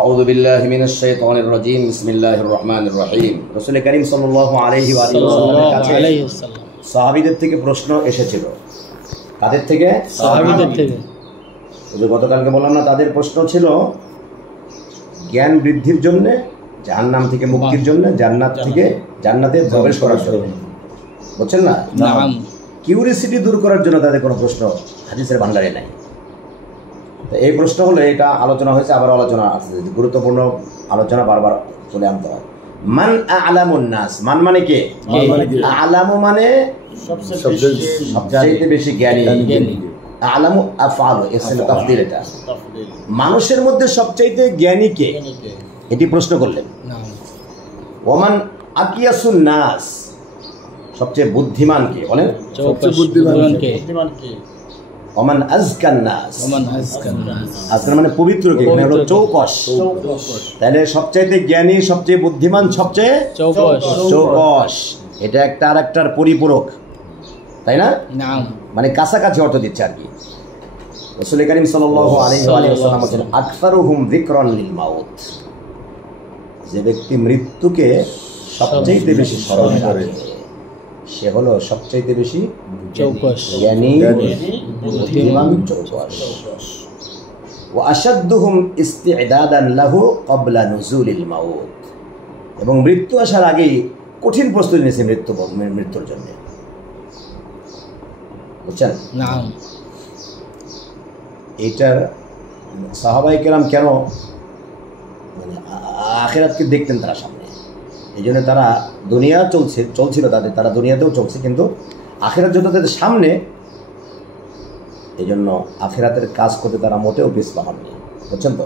আউযু বিল্লাহি মিনাশ শাইতানির রাজীম বিসমিল্লাহির রহমানির রহিম। রাসূল কারীম সাল্লাল্লাহু আলাইহি ওয়া সাল্লামের কাছে সাহাবীদের থেকে প্রশ্ন এসেছিল। কাদের থেকে? সাহাবীদের থেকে। যে গতকালকে বললাম না, তাদের প্রশ্ন ছিল জ্ঞান বৃদ্ধির জন্য, জাহান্নাম থেকে মুক্তির জন্য, জান্নাতে প্রবেশ করার জন্য, বুঝছেন না? কিউরিসিটি দূর করার জন্য তাদের কোনো প্রশ্ন হাদিসের ভান্ডারে নাই। তো এই প্রশ্ন হলো, এটা আলোচনা হয়েছে, আবার আলোচনা আছে, গুরুত্বপূর্ণ আলোচনা বারবার চলে আনতে হয়। মান আ'লামুন নাস, মান মানে কে? আ'লামু মানে সবচেয়ে বেশি জ্ঞানী। আ'লামু আফআলু, ইসম তাফদীল। এটা মানুষের মধ্যে সবচেয়ে জ্ঞানী কে, এটি প্রশ্ন করলেন। ওমান আকিয়াসুন নাস, সবচেয়ে বুদ্ধিমান কে? বলেন সবচেয়ে বুদ্ধিমান কে? ওমান আযকান নাস, আযকান মানে পবিত্র কে, মানে হলো চৌকস। তাহলে সবচেয়ে জ্ঞানী, সবচেয়ে বুদ্ধিমান, সবচেয়ে চৌকস, এটা একটা আরেকটার পরিপূরক, তাই না? মানে কাছাকাছি অর্থ দিচ্ছে আর কি। রাসূল কারীম সাল্লাল্লাহু আলাইহি ওয়া সাল্লাম বলেন আকসারুহুম যিকরান লিল মাউত, যে ব্যক্তি মৃত্যুকে সবচেয়ে বেশি স্মরণ করে সে হলো সবচেয়ে বেশি চৌকস, জ্ঞানী, বুদ্ধিমান, চৌকস। ওয়া আশাদ্দুহুম ইস্তি'দাদান লাহু ক্বাবলা নুজুলিল মাউত, এবং মৃত্যু আসার আগেই কঠিন প্রস্তুতি নিয়েছে মৃত্যুর জন্য, বুঝছেন? এইটার সাহাবায়ে কেরাম কেন মানে আখিরাতকে দেখতেন তারা সামনে, এই জন্য তারা দুনিয়া চলছিল তারা দুনিয়াতেও চলছে, কিন্তু আখিরাত যত তাদের সামনে, এই জন্য আখিরাতের কাজ করতে তারা মোটেও পিছপা হননি, বুঝছেন তো?